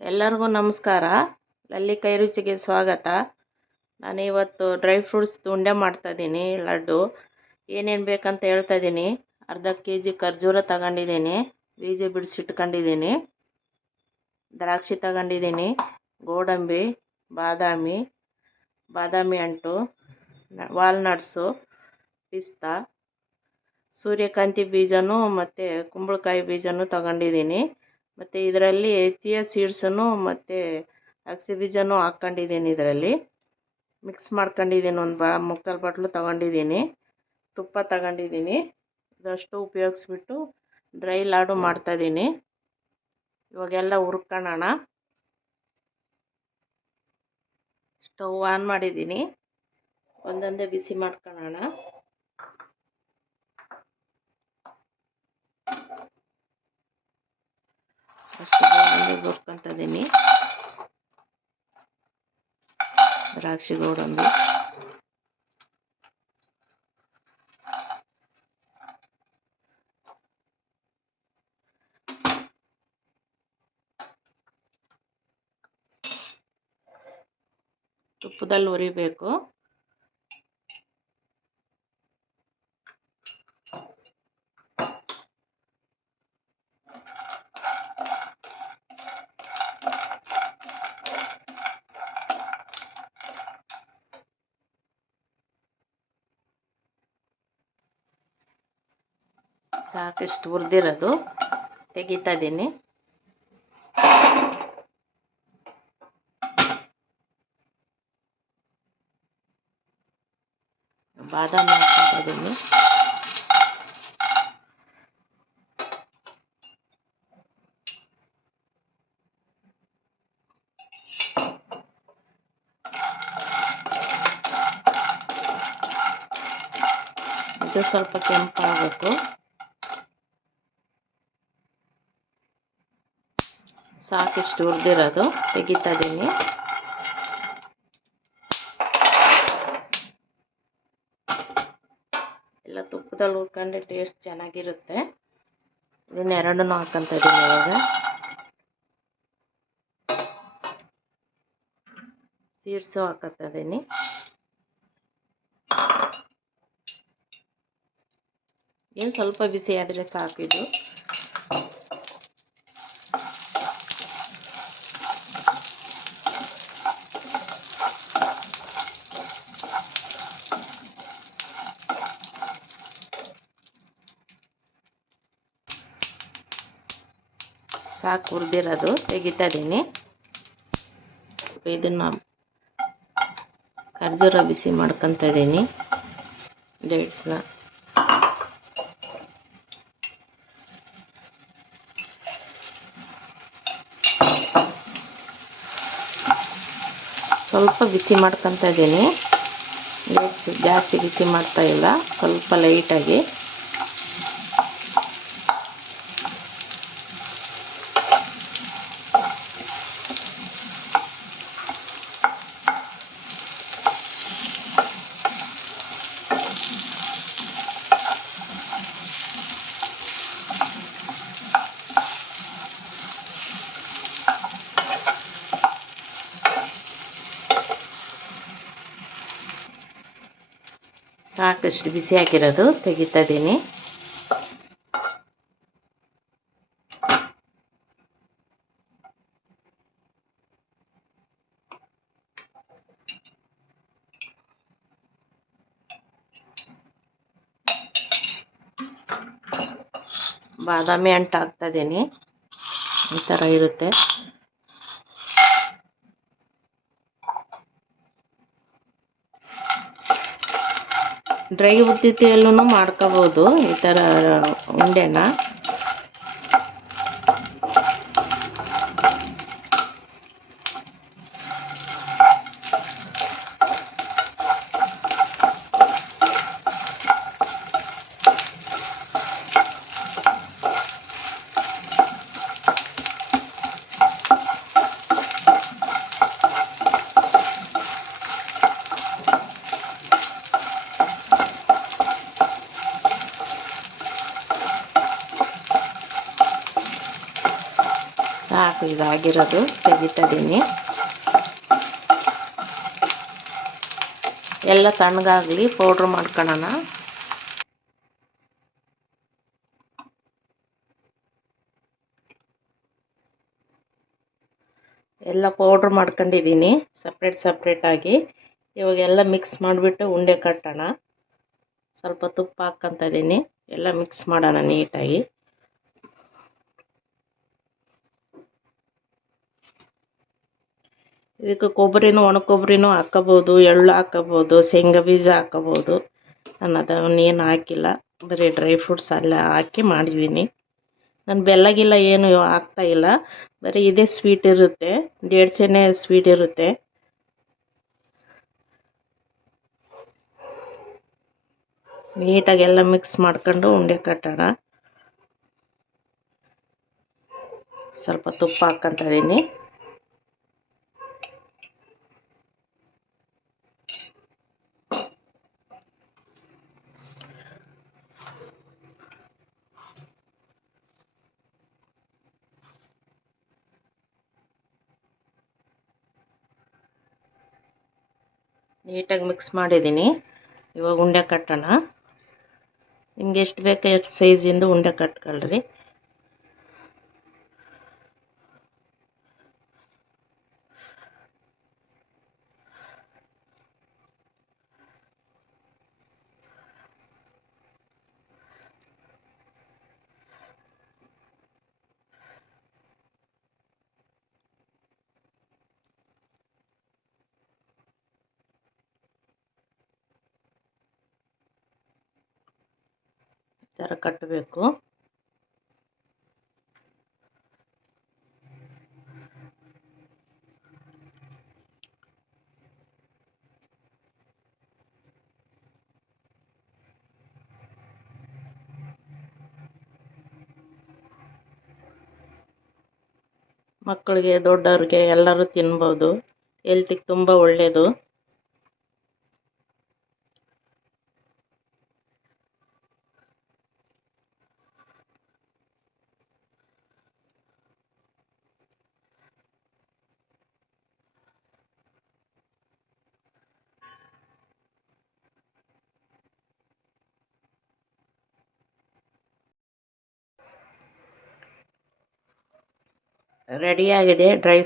ಎಲ್ಲರಿಗೂ ನಮಸ್ಕಾರ. ಲಲ್ಲಿ ಕೈ ರುಚಿಗೆ ಸ್ವಾಗತ. ನಾನು ಇವತ್ತು ಡ್ರೈ ಫ್ರೂಟ್ಸ್ ತುಂಡೆ ಮಾಡ್ತಾಯಿದ್ದೀನಿ ಲಡ್ಡು. ಏನೇನು ಬೇಕಂತ ಹೇಳ್ತಾ ಇದ್ದೀನಿ. ಅರ್ಧ ಕೆ ಜಿ ಖರ್ಜೂರ ತಗೊಂಡಿದ್ದೀನಿ, ಬೀಜ ಬಿಡಿಸಿಟ್ಕೊಂಡಿದ್ದೀನಿ. ದ್ರಾಕ್ಷಿ ತಗೊಂಡಿದ್ದೀನಿ, ಗೋಡಂಬಿ, ಬಾದಾಮಿ ಬಾದಾಮಿ ಅಂಟು ವಾಲ್ನಟ್ಸು, ಪಿಸ್ತಾ, ಸೂರ್ಯಕಾಂತಿ ಬೀಜನೂ ಮತ್ತು ಕುಂಬಳಕಾಯಿ ಬೀಜನೂ ತಗೊಂಡಿದ್ದೀನಿ. ಮತ್ತು ಇದರಲ್ಲಿ ಚಿಯಾ ಸೀಡ್ಸನ್ನು ಮತ್ತು ಅಗಸೆ ಬೀಜನೂ ಹಾಕ್ಕೊಂಡಿದ್ದೀನಿ ಇದರಲ್ಲಿ. ಮಿಕ್ಸ್ ಮಾಡ್ಕೊಂಡಿದ್ದೀನಿ, ಒಂದು ಬಾ, ಮುಕ್ಕಾಲು ಬಾಟ್ಲು ತಗೊಂಡಿದ್ದೀನಿ. ತುಪ್ಪ ತಗೊಂಡಿದ್ದೀನಿ. ಇದಷ್ಟು ಉಪಯೋಗಿಸ್ಬಿಟ್ಟು ಡ್ರೈ ಲಾಡು ಮಾಡ್ತಾಯಿದ್ದೀನಿ. ಇವಾಗೆಲ್ಲ ಹುರ್ಕೊಳ್ಳೋಣ ಸ್ಟವ್ ಆನ್ ಮಾಡಿದ್ದೀನಿ. ಒಂದೊಂದೇ ಬಿಸಿ ಮಾಡ್ಕೊಳ್ಳೋಣ ಅಷ್ಟು ಗೋಡಂಬಿ ದ್ರಾಕ್ಷಿ ಗೋಡಂಬಿ ತುಪ್ಪದಲ್ಲಿ ಹುರಿಬೇಕು. ಸಾಕಿಷ್ಟು ಹುರಿದಿರೋದು. ತೆಗಿತಾ ಇದ್ದೀನಿ ಬಾದಾಮಿ ಹಾಕ್ತಾ ಇದ್ದೀನಿ ಇದು ಸ್ವಲ್ಪ ಕೆಂಪಾಗಬೇಕು. ಸಾಕಿಷ್ಟು ಹುರಿದಿರೋದು ತೆಗಿತಾ ಇದ್ದೀನಿ ಎಲ್ಲ ತುಪ್ಪದಲ್ಲಿ ಹುರ್ಕೊಂಡ್ರೆ ಟೇಸ್ಟ್ ಚೆನ್ನಾಗಿರುತ್ತೆ. ಇದನ್ನೆರಡನ್ನೂ ಹಾಕೊಂತ ಇದ್ದೀನಿ ಇವಾಗ. ಸೀಡ್ಸು ಹಾಕತ್ತಾ ಇದ್ದೀನಿ ಏನು ಸ್ವಲ್ಪ ಬಿಸಿ ಆದರೆ ಸಾಕಿದು ಸಾಕು ಹುರಿದಿರೋದು ತೆಗಿತಾ ಇದನ್ನು ಖರ್ಜೂರ ಬಿಸಿ ಮಾಡ್ಕೊತ ಇದ್ದೀನಿ ಡೇಟ್ಸ್ನ ಸ್ವಲ್ಪ ಬಿಸಿ ಮಾಡ್ಕೊತ ಇದ್ದೀನಿ ಡೇಟ್ಸ್ ಜಾಸ್ತಿ ಬಿಸಿ ಮಾಡ್ತಾ ಇಲ್ಲ ಸ್ವಲ್ಪ ಲೈಟಾಗಿ ಸಾಕಷ್ಟು ಬಿಸಿ ಆಗಿರೋದು ತೆಗಿತಾ ಇದ್ದೀನಿ ಬಾದಾಮಿ ಅಂಟು ಹಾಕ್ತಾ ಇದ್ದೀನಿ ಈ ಥರ ಇರುತ್ತೆ. ಡ್ರೈ ಉದ್ದಿತಿಯಲ್ಲೂ ಮಾಡ್ಕೋಬೋದು ಈ ಥರ ಉಂಡೆನ. ಇದಾಗಿರೋದು ತೆಗಿತಾ ಇದ್ದೀನಿ ಎಲ್ಲ ತಣ್ಣಗಾಗಲಿ ಪೌಡ್ರ್ ಮಾಡ್ಕೊಳ್ಳೋಣ. ಎಲ್ಲ ಪೌಡ್ರ್ ಮಾಡ್ಕೊಂಡಿದ್ದೀನಿ ಸಪ್ರೇಟ್ ಸಪ್ರೇಟಾಗಿ ಇವಾಗೆಲ್ಲ ಮಿಕ್ಸ್ ಮಾಡಿಬಿಟ್ಟು ಉಂಡೆ ಕಟ್ಟೋಣ. ಸ್ವಲ್ಪ ತುಪ್ಪ ಹಾಕ್ಕೊಂತ ಇದ್ದೀನಿ ಎಲ್ಲ ಮಿಕ್ಸ್ ಮಾಡೋಣ ನೀಟಾಗಿ ಇದಕ್ಕೆ ಕೊಬ್ಬರಿನೂ ಒಣ ಕೊಬ್ಬರಿನೂ ಹಾಕ್ಕೋಬೋದು ಎಳ್ಳು ಹಾಕ್ಕೋಬೋದು ಶೇಂಗಾ ಬೀಜ ಹಾಕ್ಕೋಬೋದು ನಾನು ಏನು ಹಾಕಿಲ್ಲ. ಬರೀ ಡ್ರೈ ಫ್ರೂಟ್ಸ್ ಎಲ್ಲ ಹಾಕಿ ಮಾಡಿದ್ದೀನಿ ನಾನು ಬೆಲ್ಲ ಗಿಲ್ಲ ಏನು ಹಾಕ್ತಾಯಿಲ್ಲ ಬರೀ ಇದೇ ಸ್ವೀಟ್ ಇರುತ್ತೆ. ಡೇಡ್ಸೆನೇ ಸ್ವೀಟ್ ಇರುತ್ತೆ. ನೀಟಾಗಿ ಎಲ್ಲ ಮಿಕ್ಸ್ ಮಾಡ್ಕೊಂಡು ಉಂಡೆ ಕಟ್ಟೋಣ. ಸ್ವಲ್ಪ ತುಪ್ಪ ಹಾಕ್ಕೊಂತ ಇದ್ದೀನಿ ನೀಟಾಗಿ ಮಿಕ್ಸ್ ಮಾಡಿದ್ದೀನಿ. ಇವಾಗ ಉಂಡೆ ಕಟ್ಟೋಣ. ನಿಮ್ಗೆ ಎಷ್ಟು ಬೇಕು ಎಷ್ಟು ಸೈಜಿಂದು ಉಂಡೆ ಕಟ್ಕೊಳ್ರಿ. ಥರ ಕಟ್ಟಬೇಕು ಮಕ್ಕಳಿಗೆ ದೊಡ್ಡವ್ರಿಗೆ ಎಲ್ಲರೂ ತಿನ್ಬೋದು. ಹೆಲ್ತಿಗೆ ತುಂಬ ಒಳ್ಳೆಯದು ರೆಡಿಯಾಗಿದೆ. ಡ್ರೈ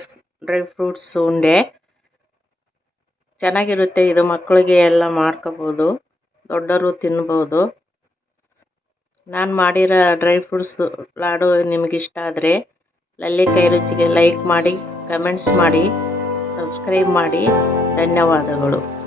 ಡ್ರೈ ಫ್ರೂಟ್ಸ್ ಉಂಡೆ. ಚೆನ್ನಾಗಿರುತ್ತೆ. ಇದು ಮಕ್ಕಳಿಗೆ ಎಲ್ಲ ಮಾಡ್ಕೋಬೋದು ದೊಡ್ಡವರು ತಿನ್ಬೋದು. ನಾನು ಮಾಡಿರೋ ಡ್ರೈ ಫ್ರೂಟ್ಸ್ ಲಾಡು ನಿಮಗಿಷ್ಟ ಆದರೆ ಲಲ್ಲಿಕಾಯಿ ರುಚಿಗೆ ಲೈಕ್ ಮಾಡಿ, ಕಮೆಂಟ್ಸ್ ಮಾಡಿ, ಸಬ್ಸ್ಕ್ರೈಬ್ ಮಾಡಿ. ಧನ್ಯವಾದಗಳು.